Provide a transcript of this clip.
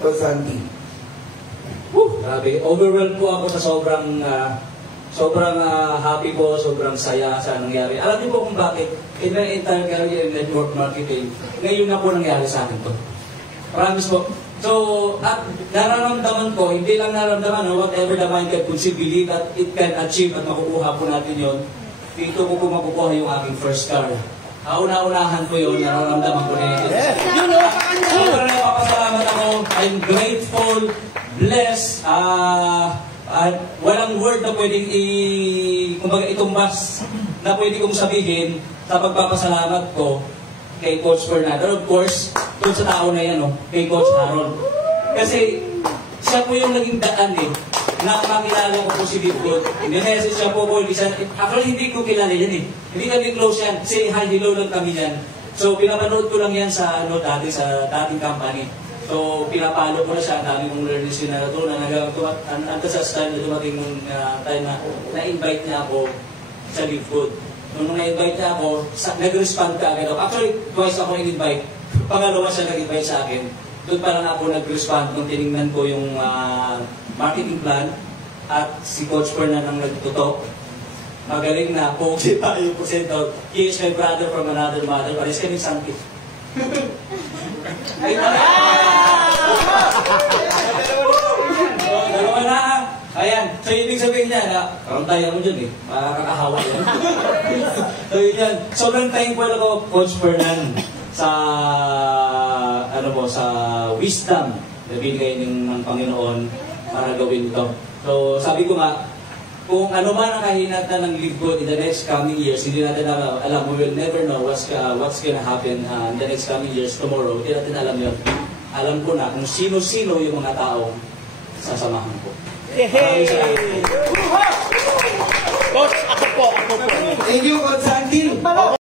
Coach Sandy. Grabe, overwhelmed po ako sa sobrang happy po, sobrang saya sa nangyari. Alam niyo po kung bakit, in my entire career in network marketing, ngayon na po nangyari sa akin to. Promise po. So, at nararamdaman ko, hindi lang nararamdaman, whatever the mind can conceive, believe that it can achieve at makukuha po natin yon. Dito ko po makukuha yung aking first car. Una-unahan ko yun, nararamdaman ko na yun. Sobrang napapasalamat ako. I'm grateful, blessed, walang word na pwedeng kumbaga itumbas na pwede kong sabihin sa pagpapasalamat ko kay Coach Fernando. Of course, doon sa tao na yan, kay Coach Harold. Kasi siya po yung naging daan na makilala ko po si Bigfoot. Hindi siya po po. Actually, hindi ko kilala yan Hindi kami close yan. Say hi, hello lang kami yan. So, pinapanood ko lang yan sa dati sa dating company. So, pinapalo ko na siya. Ang dami kong learnings na natutunan. Hanggang sa time na dumating nung time na na-invite niya ako sa Bigfoot. Nung na-invite niya ako, nag-respond ka agad ako. Actually, twice ako in-invite. Pangalawa siya nag-invite sa akin. Doon pa lang ako nag-respond nung tinignan ko yung marketing plan at si Coach Fernand ang nagtutok. Magaling na po. Yung porcento. He is my brother from another mother. Paris kami sangkit. Ay, dalawa na. Ayan. So, ibig sabihin niya na, parang tayo mo dyan makakahawa yan. So, yun. Sobrang thankful ako, Coach Fernand, sa sa wisdom na binigay ng Panginoon para gawin ito. So, sabi ko nga, kung ano man ang kahinatan ng Bigfoot in the next coming years, hindi natin alam, we will never know what's gonna happen in the next coming years tomorrow. Hindi natin alam yun. Alam ko na kung sino-sino yung mga taong sasamahan ko. Coach, ako po. Thank you,